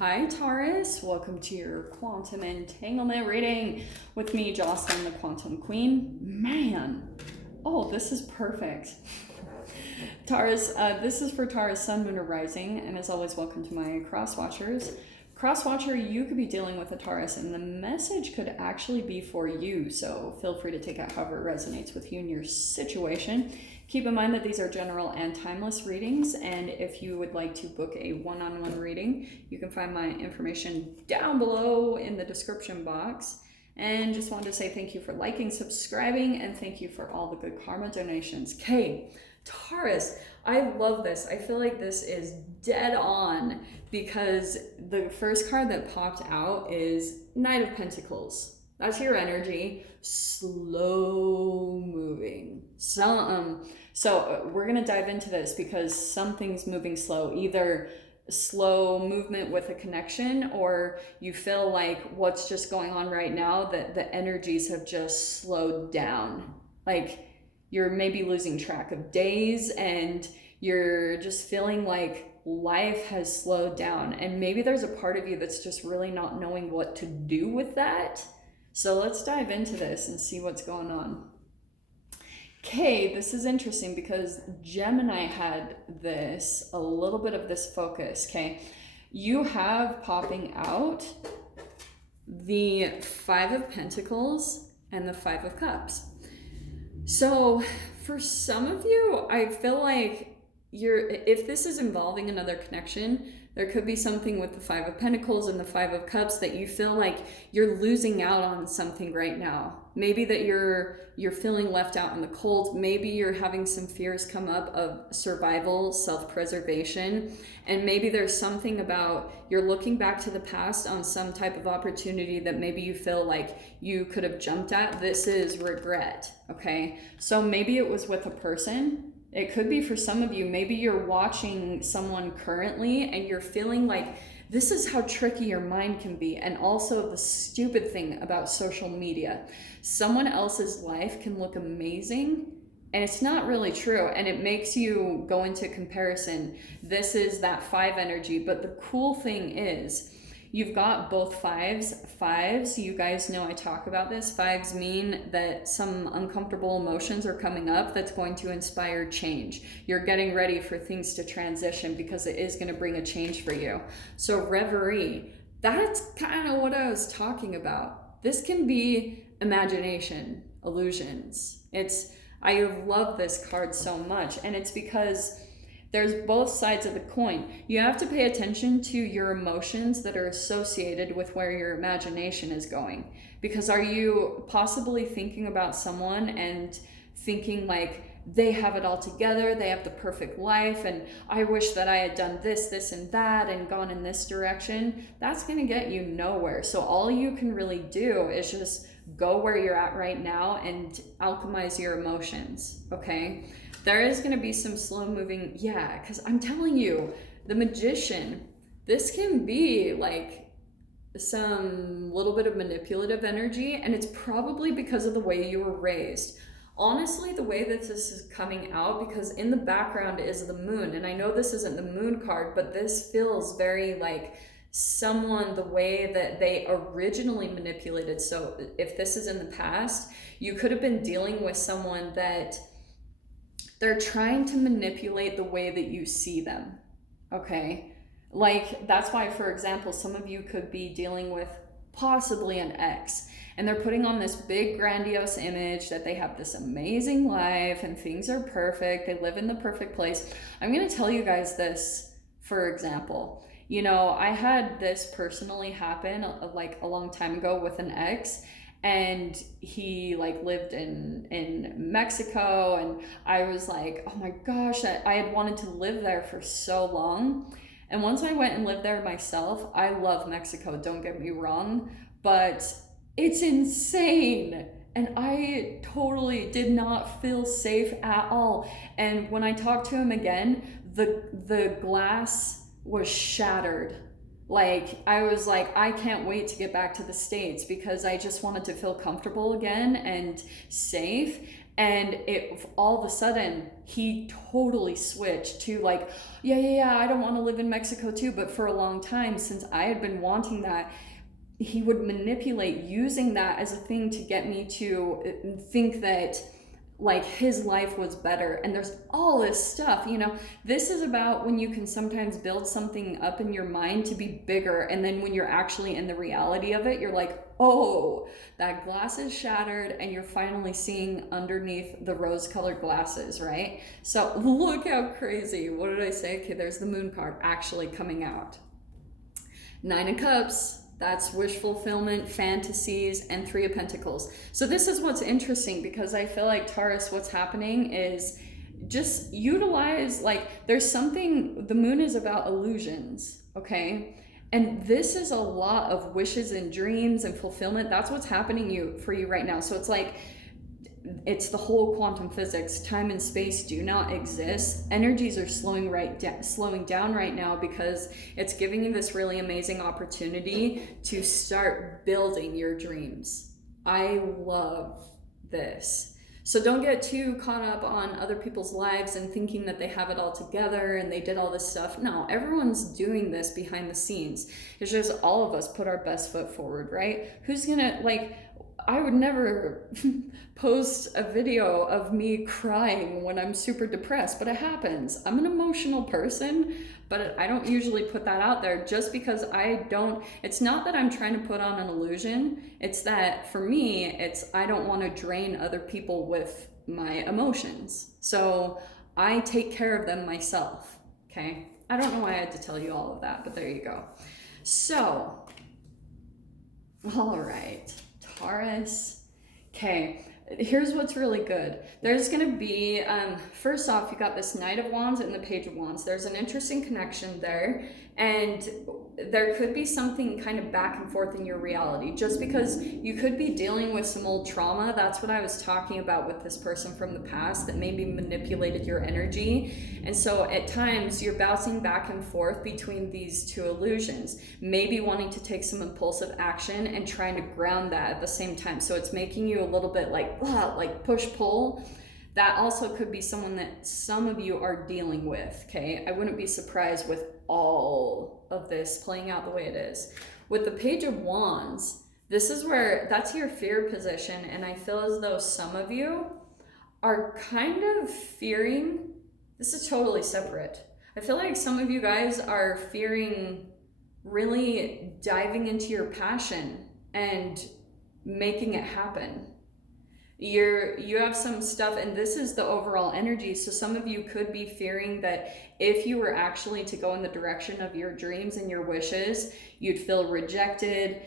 Hi Taurus, welcome to your quantum entanglement reading with me, Jocelyn, the Quantum Queen. Man, oh, this is perfect. Taurus, this is for Taurus, Sun, Moon, or Rising, and as always, welcome to my cross watchers. Cross watcher, you could be dealing with a Taurus, and the message could actually be for you, so feel free to take it however it resonates with you and your situation. Keep in mind that these are general and timeless readings, and if you would like to book a one-on-one reading, you can find my information down below in the description box. And just wanted to say thank you for liking, subscribing, and thank you for all the good karma donations. Okay, Taurus, I love this. I feel like this is dead on because the first card that popped out is Knight of Pentacles. That's your energy, slow moving. So we're gonna dive into this because something's moving slow, either slow movement with a connection, or you feel like what's just going on right now, that the energies have just slowed down. Like you're maybe losing track of days and you're just feeling like life has slowed down. And maybe there's a part of you that's just really not knowing what to do with that. So let's dive into this and see what's going on. Okay, this is interesting because Gemini had this, a little bit of this focus, okay? You have popping out the Five of Pentacles and the Five of Cups. So for some of you, I feel like if this is involving another connection, there could be something with the Five of Pentacles and the Five of Cups that you feel like you're losing out on something right now. Maybe that you're feeling left out in the cold. Maybe you're having some fears come up of survival, self-preservation. And maybe there's something about you're looking back to the past on some type of opportunity that maybe you feel like you could have jumped at. This is regret, okay? So maybe it was with a person. It could be for some of you, maybe you're watching someone currently and you're feeling like this is how tricky your mind can be. And also the stupid thing about social media. Someone else's life can look amazing and it's not really true. And it makes you go into comparison. This is that five energy. But the cool thing is, you've got both fives. Fives, you guys know I talk about this. Fives mean that some uncomfortable emotions are coming up that's going to inspire change. You're getting ready for things to transition because it is going to bring a change for you. So reverie, that's kind of what I was talking about. This can be imagination, illusions. I love this card so much, and it's because there's both sides of the coin. You have to pay attention to your emotions that are associated with where your imagination is going. Because are you possibly thinking about someone and thinking like they have it all together, they have the perfect life, and I wish that I had done this, this, and that, and gone in this direction? That's gonna get you nowhere. So all you can really do is just go where you're at right now and alchemize your emotions, okay? There is going to be some slow moving, because I'm telling you, the Magician, this can be like some little bit of manipulative energy, and it's probably because of the way you were raised. Honestly, the way that this is coming out, because in the background is the moon, and I know this isn't the moon card, but this feels very like someone, the way that they originally manipulated. So if this is in the past, you could have been dealing with someone that they're trying to manipulate the way that you see them, okay? Like, that's why, for example, some of you could be dealing with possibly an ex, and they're putting on this big grandiose image that they have this amazing life and things are perfect, they live in the perfect place. I'm gonna tell you guys this, for example. You know, I had this personally happen like a long time ago with an ex, and he like lived in Mexico, and I was like, oh my gosh, I had wanted to live there for so long. And once I went and lived there myself, I love Mexico, don't get me wrong, but it's insane. And I totally did not feel safe at all. And when I talked to him again, the glass was shattered. Like, I was like, I can't wait to get back to the States because I just wanted to feel comfortable again and safe. And it all of a sudden he totally switched to like, yeah, I don't want to live in Mexico too. But for a long time, since I had been wanting that, he would manipulate using that as a thing to get me to think that like his life was better. And there's all this stuff, you know. This is about when you can sometimes build something up in your mind to be bigger, and then when you're actually in the reality of it, you're like, oh, that glass is shattered, and you're finally seeing underneath the rose-colored glasses, right? So look how crazy. What did I say? Okay, there's the moon card actually coming out. 9 of Cups. That's wish fulfillment, fantasies, and 3 of Pentacles. So this is what's interesting, because I feel like, Taurus, what's happening is just utilize, like, there's something, the moon is about illusions, okay? And this is a lot of wishes and dreams and fulfillment. That's what's happening for you right now. So it's like, it's the whole quantum physics. Time and space do not exist. Energies are slowing down right now, because it's giving you this really amazing opportunity to start building your dreams. I love this. So don't get too caught up on other people's lives and thinking that they have it all together and they did all this stuff. No, everyone's doing this behind the scenes. It's just all of us put our best foot forward, right? Who's gonna, like, I would never post a video of me crying when I'm super depressed, but it happens. I'm an emotional person, but I don't usually put that out there, just because it's not that I'm trying to put on an illusion. It's that for me, I don't want to drain other people with my emotions. So I take care of them myself, okay? I don't know why I had to tell you all of that, but there you go. So, all right. Taurus. Okay, here's what's really good. There's going to be, first off, you got this Knight of Wands and the Page of Wands. There's an interesting connection there, and there could be something kind of back and forth in your reality, just because you could be dealing with some old trauma. That's what I was talking about with this person from the past that maybe manipulated your energy. And so at times you're bouncing back and forth between these two illusions, maybe wanting to take some impulsive action and trying to ground that at the same time. So it's making you a little bit like push-pull. That also could be someone that some of you are dealing with, okay? I wouldn't be surprised with all of this playing out the way it is. With the Page of Wands, this is where, that's your fear position, and I feel as though some of you are kind of fearing, this is totally separate. I feel like some of you guys are fearing really diving into your passion and making it happen. You have some stuff, and this is the overall energy. So some of you could be fearing that if you were actually to go in the direction of your dreams and your wishes, you'd feel rejected.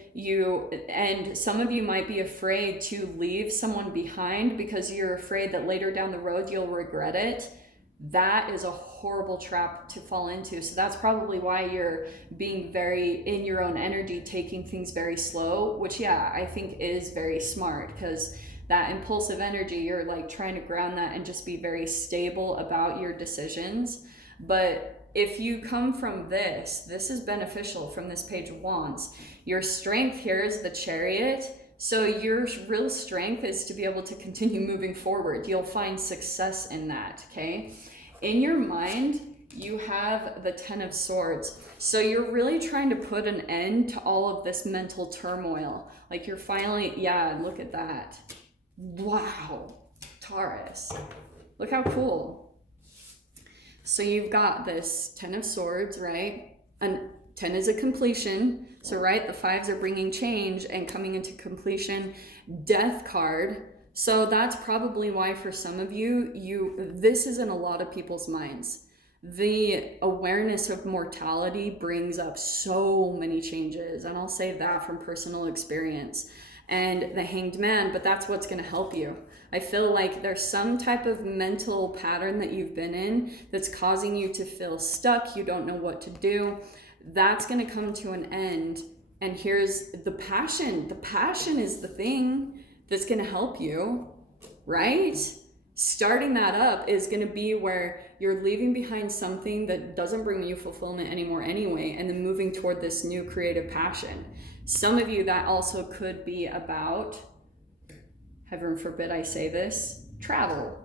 And some of you might be afraid to leave someone behind because you're afraid that later down the road you'll regret it. That is a horrible trap to fall into. So that's probably why you're being very in your own energy, taking things very slow, which, yeah, I think is very smart, because that impulsive energy, you're like trying to ground that and just be very stable about your decisions. But if you come from this is beneficial from this Page of Wands. Your strength here is the Chariot. So your real strength is to be able to continue moving forward. You'll find success in that, okay? In your mind, you have the 10 of Swords. So you're really trying to put an end to all of this mental turmoil. Like you're finally, yeah, look at that. Wow, Taurus. Look how cool. So you've got this 10 of Swords, right? And 10 is a completion. So, right, the 5s are bringing change and coming into completion. Death card. So that's probably why for some of you, this is in a lot of people's minds. The awareness of mortality brings up so many changes. And I'll say that from personal experience. And the Hanged Man, but that's what's going to help you. I feel like there's some type of mental pattern that you've been in that's causing you to feel stuck. You don't know what to do. That's going to come to an end. And here's the passion. The passion is the thing that's going to help you, right? Starting that up is going to be where you're leaving behind something that doesn't bring you fulfillment anymore anyway, and then moving toward this new creative passion. Some of you, that also could be about, heaven forbid I say this, travel.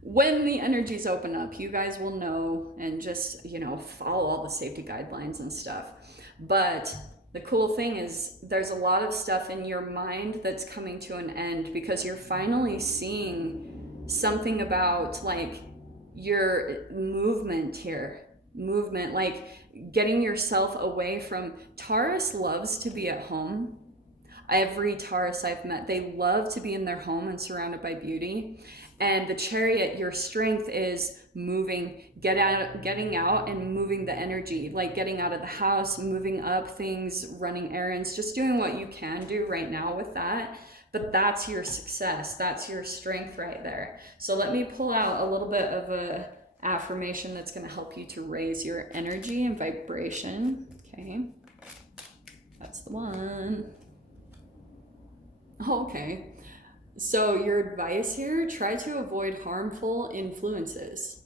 When the energies open up, you guys will know and just, you know, follow all the safety guidelines and stuff. But the cool thing is there's a lot of stuff in your mind that's coming to an end because you're finally seeing something about like your movement here. Movement, like getting yourself away from... Taurus loves to be at home. Every Taurus I've met, they love to be in their home and surrounded by beauty. And the Chariot, your strength is moving, getting out and moving the energy, like getting out of the house, moving up things, running errands, just doing what you can do right now with that. But that's your success. That's your strength right there. So let me pull out a little bit of a affirmation that's going to help you to raise your energy and vibration. Okay. That's the one. Okay. So your advice here, try to avoid harmful influences.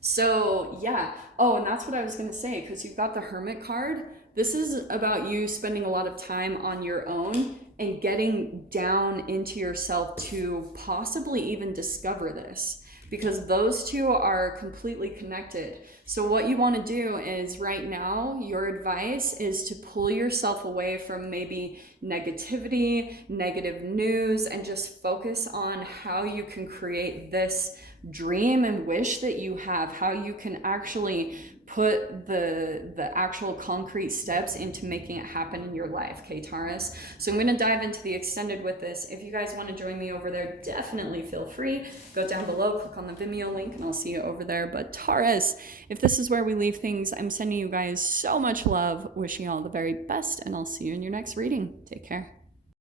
So yeah. Oh, and that's what I was going to say, because you've got the Hermit card. This is about you spending a lot of time on your own and getting down into yourself to possibly even discover this, because those two are completely connected. So what you want to do is right now, your advice is to pull yourself away from maybe negativity, negative news, and just focus on how you can create this dream and wish that you have, how you can actually put the actual concrete steps into making it happen in your life, okay, Taurus? So I'm going to dive into the extended with this. If you guys want to join me over there, definitely feel free. Go down below, click on the Vimeo link, and I'll see you over there. But Taurus, if this is where we leave things, I'm sending you guys so much love, wishing you all the very best, and I'll see you in your next reading. Take care.